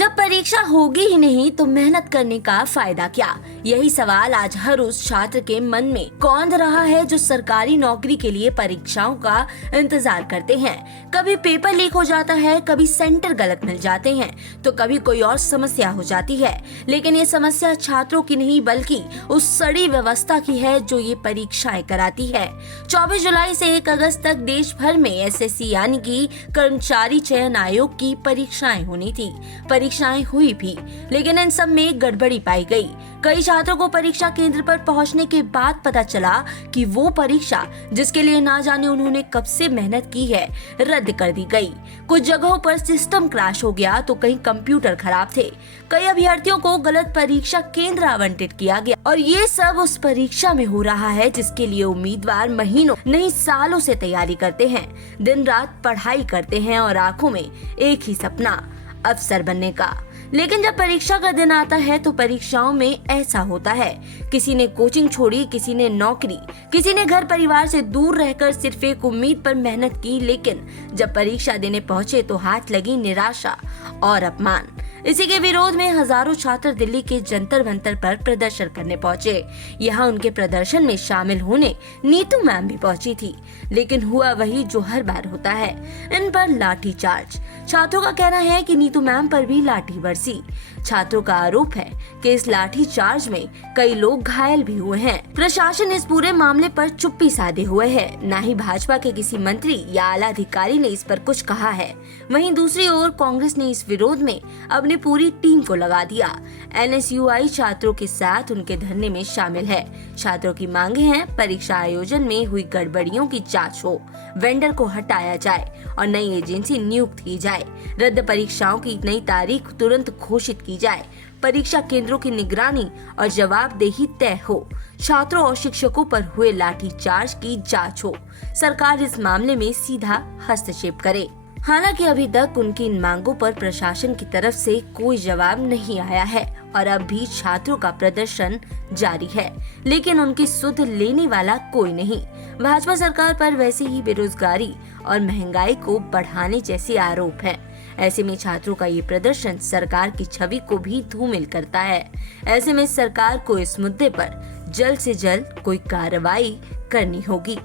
जब परीक्षा होगी ही नहीं तो मेहनत करने का फायदा क्या? यही सवाल आज हर उस छात्र के मन में कौंध रहा है जो सरकारी नौकरी के लिए परीक्षाओं का इंतजार करते हैं। कभी पेपर लीक हो जाता है, कभी सेंटर गलत मिल जाते हैं, तो कभी कोई और समस्या हो जाती है। लेकिन ये समस्या छात्रों की नहीं बल्कि उस सड़ी व्यवस्था की है जो ये परीक्षाएं कराती है। 24 जुलाई से 1 अगस्त तक देश भर में एसएससी यानी कि कर्मचारी चयन आयोग की परीक्षाएं होनी थी। परीक्षाएं हुई भी, लेकिन इन सब में गड़बड़ी पाई गई। कई छात्रों को परीक्षा केंद्र पर पहुंचने के बाद पता चला कि वो परीक्षा जिसके लिए ना जाने उन्होंने कब से मेहनत की है, रद्द कर दी गई। कुछ जगहों पर सिस्टम क्रैश हो गया तो कहीं कंप्यूटर खराब थे। कई अभ्यर्थियों को गलत परीक्षा केंद्र आवंटित किया गया और ये सब उस परीक्षा में हो रहा है जिसके लिए उम्मीदवार महीनों नहीं सालों से तैयारी करते हैं, दिन रात पढ़ाई करते हैं और आंखों में एक ही सपना, अफसर बनने का। लेकिन जब परीक्षा का दिन आता है तो परीक्षाओं में ऐसा होता है, किसी ने कोचिंग छोड़ी, किसी ने नौकरी, किसी ने घर परिवार से दूर रहकर सिर्फ एक उम्मीद पर मेहनत की। लेकिन जब परीक्षा देने पहुंचे तो हाथ लगी निराशा और अपमान। इसी के विरोध में हजारों छात्र दिल्ली के जंतर मंतर पर प्रदर्शन करने पहुंचे। यहाँ उनके प्रदर्शन में शामिल होने नीतू मैम भी पहुंची थी, लेकिन हुआ वही जो हर बार होता है, इन पर लाठी चार्ज। छात्रों का कहना है कि नीतू मैम पर भी लाठी बरसी। छात्रों का आरोप है कि इस लाठी चार्ज में कई लोग घायल भी हुए हैं। प्रशासन इस पूरे मामले पर चुप्पी साधे हुए है, न ही भाजपा के किसी मंत्री या आला अधिकारी ने इस पर कुछ कहा है। वहीं दूसरी ओर कांग्रेस ने इस विरोध में अपनी पूरी टीम को लगा दिया। एनएसयूआई छात्रों के साथ उनके धरने में शामिल है। छात्रों की मांगे हैं, परीक्षा आयोजन में हुई गड़बड़ियों की जांच हो, वेंडर को हटाया जाए और नई एजेंसी नियुक्त की जाए, रद्द परीक्षाओं की नई तारीख तुरंत घोषित की जाए, परीक्षा केंद्रों की निगरानी और जवाबदेही तय हो, छात्रों और शिक्षकों पर हुए लाठीचार्ज की जांच हो, सरकार इस मामले में सीधा हस्तक्षेप करे। हालांकि अभी तक उनकी इन मांगों पर प्रशासन की तरफ से कोई जवाब नहीं आया है और अब भी छात्रों का प्रदर्शन जारी है, लेकिन उनकी सुध लेने वाला कोई नहीं। भाजपा सरकार पर वैसे ही बेरोजगारी और महंगाई को बढ़ाने जैसे आरोप हैं। ऐसे में छात्रों का ये प्रदर्शन सरकार की छवि को भी धूमिल करता है। ऐसे में सरकार को इस मुद्दे पर जल्द से जल्द कोई कार्रवाई करनी होगी।